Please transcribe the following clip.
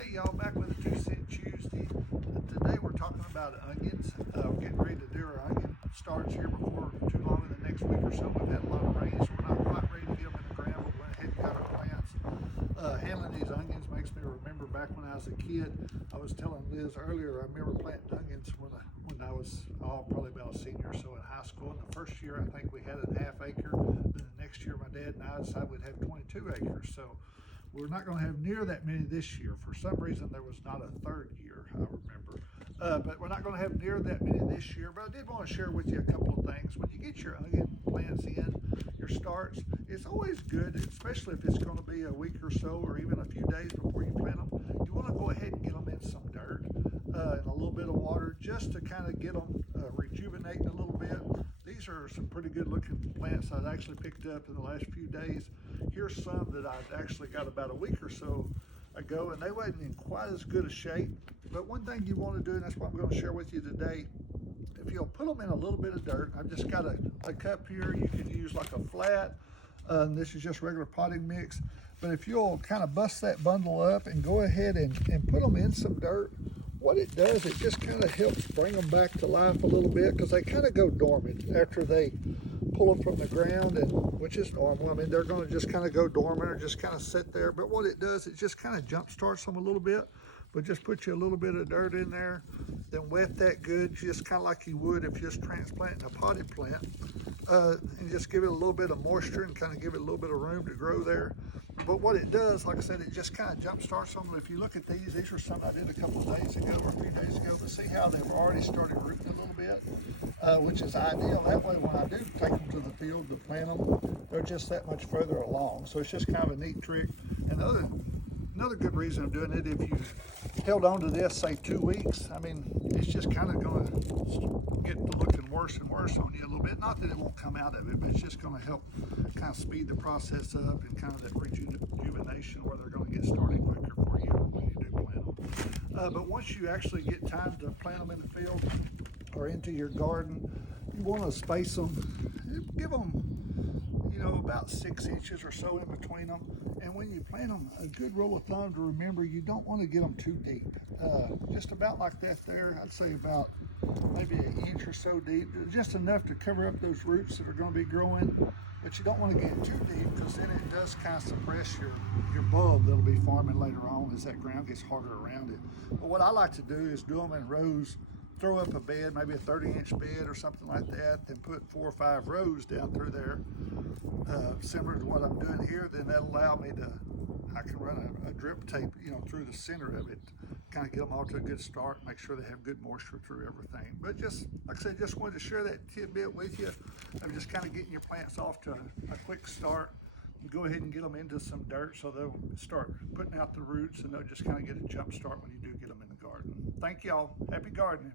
Hey y'all, back with a 2 Cent Tuesday. Today we're talking about onions. We're getting ready to do our onion starts here before too long in the next week or so. We've had a lot of rain, so we're not quite ready to get them in the ground. We went ahead and got our plants. Handling these onions makes me remember back when I was a kid. I was telling Liz earlier, I remember planting onions when I was probably about a senior or so in high school. And the first year I think we had a half acre. Then the next year my dad and I decided we'd have 22 acres. So we're not going to have near that many this year. For some reason, there was not a third year, I remember. But we're not going to have near that many this year. But I did want to share with you a couple of things. When you get your onion plants in, your starts, it's always good, especially if it's going to be a week or so or even a few days before you plant them. You want to go ahead and get them in some dirt and a little bit of water just to kind of get them rejuvenating a little bit. These are some pretty good looking plants I've actually picked up in the last few days. Here's some that I've actually got about a week or so ago, and they wasn't in quite as good a shape. But one thing you want to do, and that's what I'm going to share with you today, if you'll put them in a little bit of dirt, I've just got a cup here. You can use like a flat. This is just regular potting mix. But if you'll kind of bust that bundle up and go ahead and put them in some dirt, what it does, it just kind of helps bring them back to life a little bit, because they kind of go dormant after they pull them from the ground, and which is normal. I mean, they're going to just kind of go dormant or just kind of sit there. But what it does, it just kind of jump starts them a little bit. But just put you a little bit of dirt in there, then wet that good, just kind of like you would if you're just transplanting a potted plant, and just give it a little bit of moisture and kind of give it a little bit of room to grow there. But what it does, like I said, it just kind of jump starts them. If you look at these are some I did a couple of days ago or a few days ago, but see how they've already started rooting a little bit, which is ideal. That way when I do take them to the field to plant them, they're just that much further along. So it's just kind of a neat trick. Another good reason of doing it, if you held on to this, say 2 weeks, I mean, it's just kind of going to get to looking worse and worse on you a little bit. Not that it won't come out of it, but it's just going to help kind of speed the process up and kind of that rejuvenation where they're going to get started quicker for you when you do plant them. But once you actually get time to plant them in the field or into your garden, you want to space them, give them about 6 inches or so in between them. And when you plant them, a good rule of thumb to remember, you don't want to get them too deep. Just about like that there, I'd say about maybe an inch or so deep, just enough to cover up those roots that are going to be growing. But you don't want to get too deep, because then it does kind of suppress your bulb that'll be forming later on as that ground gets harder around it. But what I like to do is do them in rows. Throw up a bed, maybe a 30-inch bed or something like that, then put 4 or 5 rows down through there, similar to what I'm doing here. Then that'll allow me I can run a drip tape, through the center of it, kind of get them all to a good start, make sure they have good moisture through everything. But just, like I said, just wanted to share that tidbit with you. I'm just kind of getting your plants off to a quick start. Go ahead and get them into some dirt so they'll start putting out the roots, and they'll just kind of get a jump start when you do get them in the garden. Thank y'all. Happy gardening.